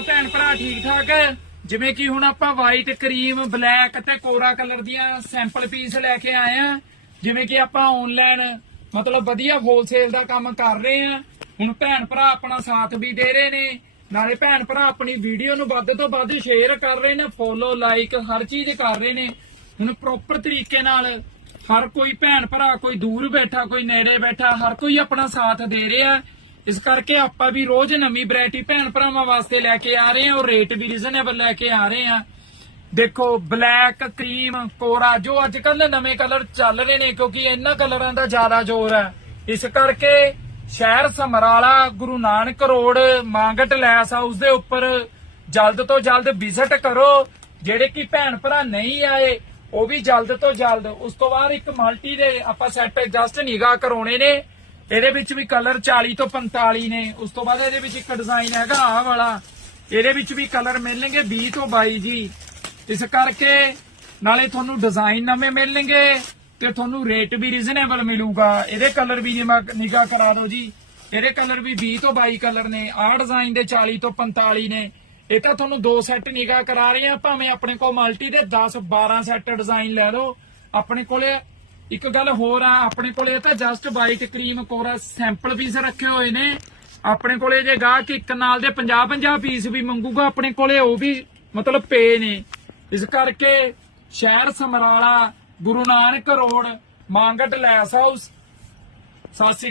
ਭੈਣ ਭਰਾ ਠੀਕ ਠਾਕ? ਜਿਵੇਂ ਕਿ ਹੁਣ ਆਪਾਂ ਵਾਈਟ ਕਰੀਮ ਬਲੈਕ ਤੇ ਕੋਰਾ ਕਲਰ ਦੀਆਂ ਸੈਂਪਲ ਪੀਸ ਲੈ ਕੇ ਆਏ ਆ। ਜਿਵੇਂ ਕਿ ਆਪਾਂ ਆਨਲਾਈਨ ਮਤਲਬ ਵਧੀਆ ਹੋਲਸੇਲ ਦਾ ਕੰਮ ਕਰ ਰਹੇ ਆ। ਹੁਣ ਭੈਣ ਭਰਾ ਆਪਣਾ ਸਾਥ ਵੀ ਦੇ ਰਹੇ ਨੇ। ਨਾਲੇ ਭੈਣ ਭਰਾ ਆਪਣੀ ਵੀਡੀਓ ਨੂੰ ਵੱਧ ਤੋਂ ਵੱਧ ਸ਼ੇਅਰ ਕਰ ਰਹੇ ਨੇ ਫੋਲੋ ਲਾਈਕ ਹਰ ਚੀਜ਼ ਕਰ ਰਹੇ ਨੇ। ਹੁਣ ਪ੍ਰੋਪਰ ਤਰੀਕੇ ਨਾਲ ਹਰ ਕੋਈ ਭੈਣ ਭਰਾ ਕੋਈ ਦੂਰ ਬੈਠਾ, ਕੋਈ ਨੇੜੇ ਬੈਠਾ, ਹਰ ਕੋਈ ਆਪਣਾ ਸਾਥ ਦੇ ਰਿਹਾ। ਇਸ ਕਰਕੇ ਆਪਾਂ ਵੀ ਰੋਜ਼ ਨਵੀਂ ਵੈਰਾਈਟੀ ਭੈਣ ਭਰਾਵਾਂ ਵਾਸਤੇ ਲੈ ਕੇ ਆ ਰਹੇ ਹਾਂ ਔਰ ਰੇਟ ਵੀ ਰੀਜ਼ਨੇਬਲ ਲੈ ਕੇ ਆ ਰਹੇ ਹਾਂ। ਦੇਖੋ ਬਲੈਕ ਕਰੀਮ ਕੋਰਾ, ਜੋ ਅੱਜ ਕੱਲ ਨਵੇਂ ਕਲਰ ਚੱਲ ਰਹੇ ਨੇ, ਕਿਉਂਕਿ ਇਹਨਾਂ ਕਲਰਾਂ ਦਾ ਜ਼ਿਆਦਾ ਜ਼ੋਰ ਹੈ। ਇਸ ਕਰਕੇ ਸ਼ਹਿਰ Samrala, Guru Nanak road, Mangat lace house ਦੇ ਉੱਪਰ ਜਲਦ ਤੋਂ ਜਲਦ ਵਿਜ਼ਿਟ ਕਰੋ। ਜਿਹੜੇ ਕਿ ਭੈਣ ਭਰਾ ਨਹੀਂ ਆਏ, ਉਹ ਵੀ ਜਲਦ ਤੋਂ ਜਲਦ। ਉਸ ਤੋਂ ਬਾਅਦ ਇੱਕ ਮਲਟੀ ਦੇ ਆਪਾਂ ਸੈੱਟ ਜਸਟ ਨਿਗਾਹ ਕਰਾਉਣੇ ਨੇ। ਇਹਦੇ ਵਿੱਚ ਵੀ ਕਲਰ 40 ਤੋਂ 45 ਨੇ। ਉਸ ਤੋਂ ਬਾਅਦ ਇਹਦੇ ਵਿੱਚ ਇੱਕ ਡਿਜ਼ਾਈਨ ਹੈਗਾ, ਆਹ ਵਾਲਾ। ਇਹਦੇ ਵਿੱਚ ਵੀ ਕਲਰ ਮਿਲਣਗੇ 20 ਤੋਂ 22 ਜੀ। ਇਸ ਕਰਕੇ ਨਾਲੇ ਤੁਹਾਨੂੰ ਡਿਜ਼ਾਈਨ ਨਵੇਂ ਮਿਲਣਗੇ ਤੇ ਤੁਹਾਨੂੰ ਰੇਟ ਵੀ ਰੀਜ਼ਨੇਬਲ ਮਿਲੂਗਾ। ਇਹਦੇ ਕਲਰ ਵੀ ਨਿਗਾਹ ਕਰਾ ਦਿਓ ਜੀ। ਇਹਦੇ ਕਲਰ ਵੀ 20 ਤੋਂ 22 ਕਲਰ ਨੇ। ਆਹ ਡਿਜ਼ਾਈਨ ਦੇ 40 ਤੋਂ 45 ਨੇ। ਇਹ ਤਾਂ ਤੁਹਾਨੂੰ ਦੋ ਸੈੱਟ ਨਿਗਾਹ ਕਰਾ ਰਹੇ ਆ। ਭਾਵੇਂ ਆਪਣੇ ਕੋਲ ਮਲਟੀ ਦੇ 10 12 ਸੈੱਟ ਡਿਜ਼ਾਈਨ ਲੈ ਲਓ। ਆਪਣੇ ਕੋਲੇ ਇੱਕ ਗੱਲ ਹੋਰ ਆ, ਆਪਣੇ ਕੋਲੇ ਤਾਂ ਜਸਟ ਵਾਈਟ ਕਰੀਮ ਕੋਰਾ ਸੈਂਪਲ ਪੀਸ ਰੱਖੇ ਹੋਏ ਨੇ। ਆਪਣੇ ਕੋਲੇ ਜੇ ਗਾਹਕ ਇੱਕ ਨਾਲ ਦੇ 50 50 ਪੀਸ ਵੀ ਮੰਗੂਗਾ, ਆਪਣੇ ਕੋਲੇ ਉਹ ਵੀ ਮਤਲਬ ਪੇ ਨੇ। ਇਸ ਕਰਕੇ ਸ਼ਹਿਰ Samrala, Guru Nanak road, Mangat lace house. Sat Sri Akal